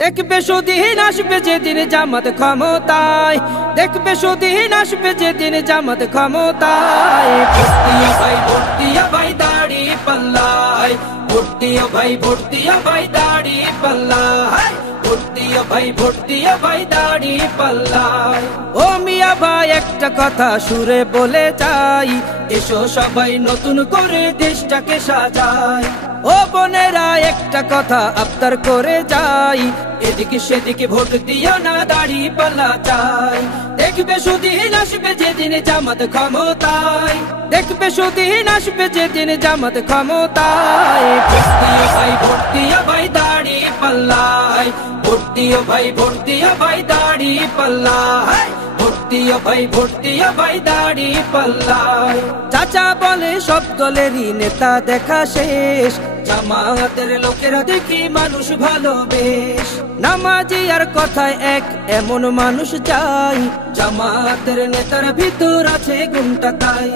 দেখবে সুদিন আসবে যেদিন জামাত ক্ষমতায়, দেখবে সুদিন আসবে যেদিন জামাত ক্ষমতায়। ভর্তিয়া ভাই ভর্তিয়া ভাই দাড়ি পাল্লায়, ভর্তিয়া ভাই ভর্তিয়া ভাই দাড়ি পাল্লায়, ভর্তিয়া ভাই ভর্তিয়া ভাই দাড়ি পাল্লায়। ও মিয়া ভাই একটা কথা সুরে বলে যাই, এসো সবাই নতুন করে দেশটাকে সাজাই। ও বোনেরা একটা কথা আবদার করে যাই, এদিকে সেদিকে ভোট দিও না, দাড়ি পাল্লা চাই। দেখবে সুদিন আসবে যেদিন জামাত ক্ষমতায়, দেখবে সুদিন আসবে যেদিন জামাত ক্ষমতায়। ভর্তিয়া ভাই ভর্তিয়া ভাই দাড়ি পাল্লায়, ভর্তিয়া ভাই ভর্তিয়া ভাই দাড়ি পাল্লায়, ভর্তিয়া ভাই ভর্তিয়া ভাই দাড়ি পাল্লায়। চাচা বলে সব দলেরই নেতা দেখা শেষ, জামাতের লোকেরা দেখি মানুষ ভালো বেশ। নামাজি আর কথায় এক এমন মানুষ চাই, জামাতের নেতার ভিতর আছে গুণটা তাই।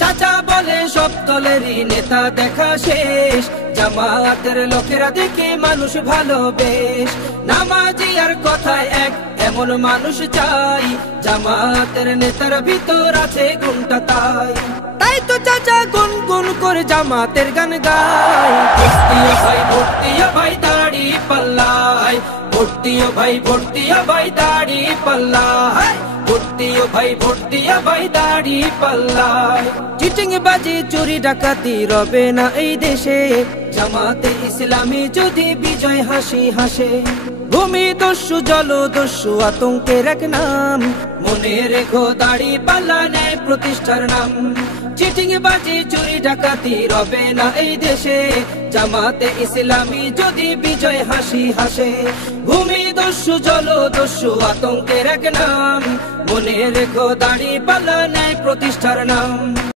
চাচা বলে সব দলেরই নেতা দেখা শেষ, জামাতের লোকেরা দেখি মানুষ ভালো বেশ। নামাজি আর কথায় এক এমন মানুষ চাই, জামাতের নেতার ভিতর আছে গুণটা তাই। তাই তো চাচা গুনগুন করে জামাতের গান গায়। ভর্তিয়া ভাই ভর্তিয়া ভাই দাড়ি পাল্লায়, ভর্তিয়া ভাই ভর্তিয়া ভাই দাড়ি পাল্লায়, ভর্তিয়া ভাই ভর্তিয়া ভাই দাড়ি পাল্লায়। চিটিং বাজি চুরি ডাকাতি রবে না এই দেশে, জামাতে ইসলামী যদি বিজয় হাসি হাসে। ভূমি দস্যু জলদস্যু আতঙ্কের এক নাম, মনে রেখো দাড়ি পাল্লা ন্যায় প্রতিষ্ঠার নাম। চিটিং বাজি চুরি ডাকাতি রবে না এই দেশে, জামাতে ইসলামী যদি বিজয় হাসি হাসে। ভূমি দস্যু জলদস্যু আতঙ্কের এক নাম, মনে রেখো দাড়ি পাল্লা ন্যায় প্রতিষ্ঠার নাম।